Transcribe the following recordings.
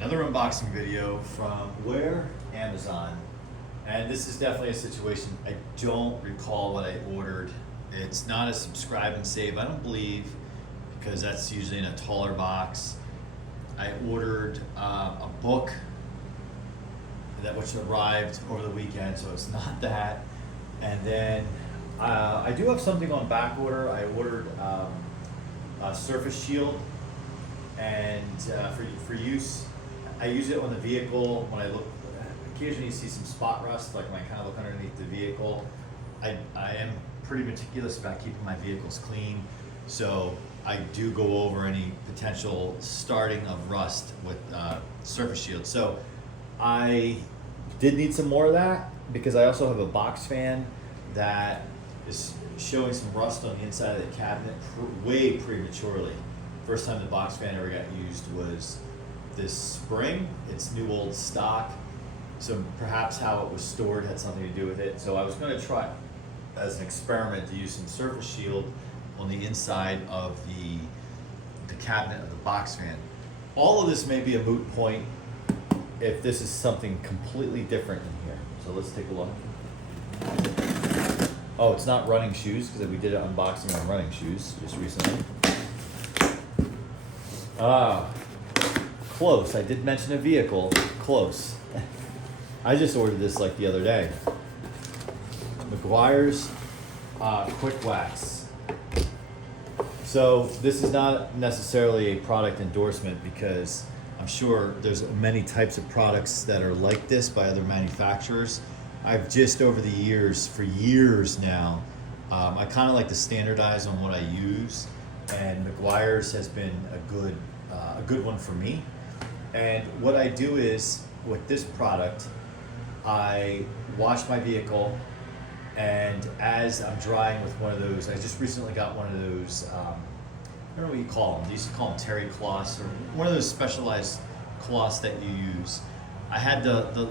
Another unboxing video from where? Amazon. And this is definitely a situation, I don't recall what I ordered. It's not a subscribe and save, I don't believe, because that's usually in a taller box. I ordered a book which arrived over the weekend, so it's not that. And then I do have something on back order. I ordered a surface shield, and for use, I use it on the vehicle when I look. Occasionally you see some spot rust, like when I kind of look underneath the vehicle. I am pretty meticulous about keeping my vehicles clean, so I do go over any potential starting of rust with surface shield. So I did need some more of that because I also have a box fan that is showing some rust on the inside of the cabinet way prematurely. First time the box fan ever got used was this spring. It's new old stock, so perhaps how it was stored had something to do with it. So I was going to try as an experiment to use some surface shield on the inside of the cabinet of the box fan. All of this may be a moot point if this is something completely different in here. So let's take a look. Oh, it's not running shoes, because we did an unboxing on running shoes just recently. Close. I did mention a vehicle. Close. I just ordered this like the other day. Meguiars Quick Wax. So this is not necessarily a product endorsement, because I'm sure there's many types of products that are like this by other manufacturers. I've just over the years, for years now, I kind of like to standardize on what I use, and Meguiars has been a good one for me. And what I do is, with this product, I wash my vehicle, and as I'm drying with one of those, I just recently got one of those, I don't know what you call them. They used to call them terry cloths, or one of those specialized cloths that you use. I had the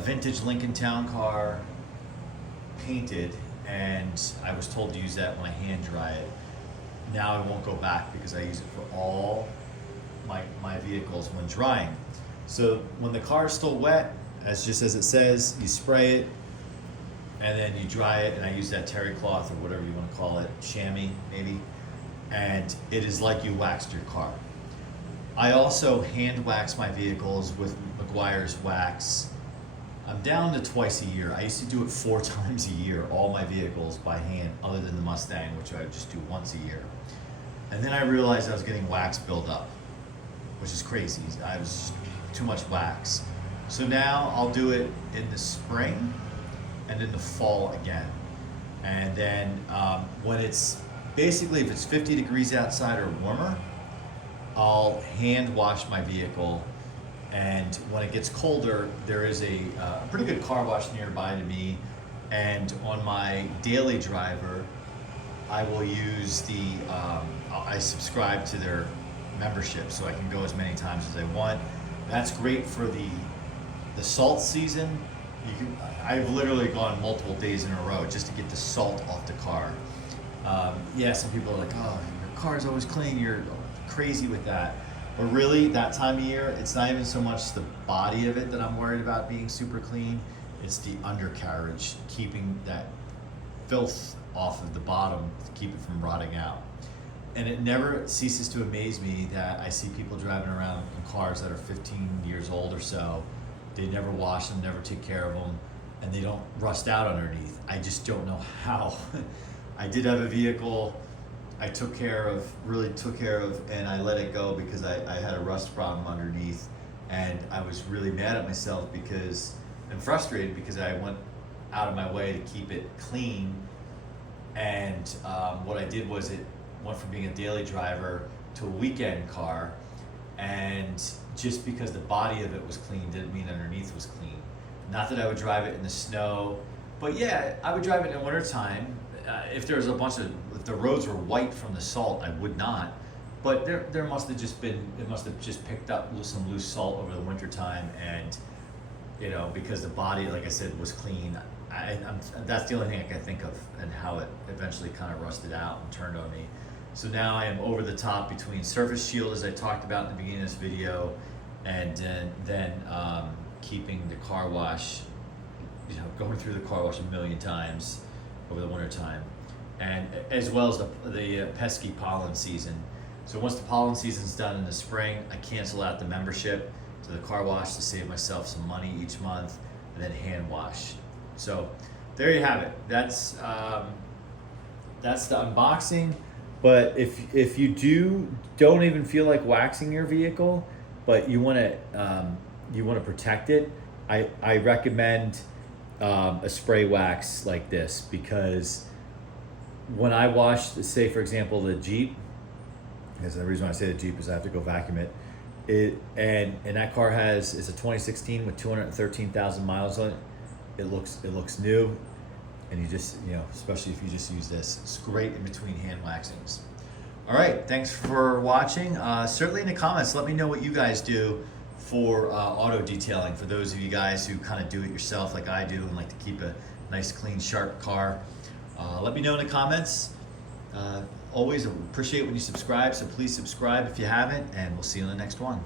vintage Lincoln Town Car painted, and I was told to use that when I hand dry it. Now I won't go back because I use it for all my vehicles when drying. So when the car is still wet, just as it says, you spray it, and then you dry it, and I use that terry cloth or whatever you want to call it, chamois maybe, and it is like you waxed your car. I also hand wax my vehicles with Meguiar's wax. I'm down to twice a year. I used to do it 4 times a year, all my vehicles by hand, other than the Mustang, which I would just do once a year. And then I realized I was getting wax buildup, which is crazy. I was too much wax. So now I'll do it in the spring and in the fall again. And then when it's basically, if it's 50 degrees outside or warmer, I'll hand wash my vehicle. And when it gets colder, there is a pretty good car wash nearby to me. And on my daily driver, I will use I subscribe to their membership, so I can go as many times as I want. That's great for the salt season. I've literally gone multiple days in a row just to get the salt off the car. Yeah, some people are like, oh, your car's always clean, you're crazy with that. But really, that time of year, it's not even so much the body of it that I'm worried about being super clean, it's the undercarriage, keeping that filth off of the bottom to keep it from rotting out. And it never ceases to amaze me that I see people driving around in cars that are 15 years old or so. They never wash them, never take care of them, and they don't rust out underneath. I just don't know how. I did have a vehicle I really took care of, and I let it go because I had a rust problem underneath, and I was really mad at myself and frustrated because I went out of my way to keep it clean. And what I did was it went from being a daily driver to a weekend car, and just because the body of it was clean didn't mean underneath was clean. Not that I would drive it in the snow, but yeah, I would drive it in the wintertime. If there was if the roads were white from the salt, I would not. But there must have just picked up some loose salt over the wintertime, and because the body, like I said, was clean. That's the only thing I can think of, and how it eventually kind of rusted out and turned on me. So now I am over the top between surface shield, as I talked about in the beginning of this video, and then keeping the car wash, going through the car wash a million times over the winter time, and as well as the pesky pollen season. So once the pollen season's done in the spring, I cancel out the membership to the car wash to save myself some money each month, and then hand wash. So there you have it. That's the unboxing. But if you don't even feel like waxing your vehicle, but you want to protect it, I recommend a spray wax like this, because when I wash, say for example the Jeep, because the reason why I say the Jeep is I have to go vacuum it, and that car it's a 2016 with 213,000 miles on it. It looks new, and you just, especially if you just use this, it's great in between hand waxings. All right, thanks for watching. Certainly in the comments, let me know what you guys do for auto detailing, for those of you guys who kind of do it yourself like I do and like to keep a nice, clean, sharp car. Let me know in the comments. Always appreciate when you subscribe, so please subscribe if you haven't, and we'll see you in the next one.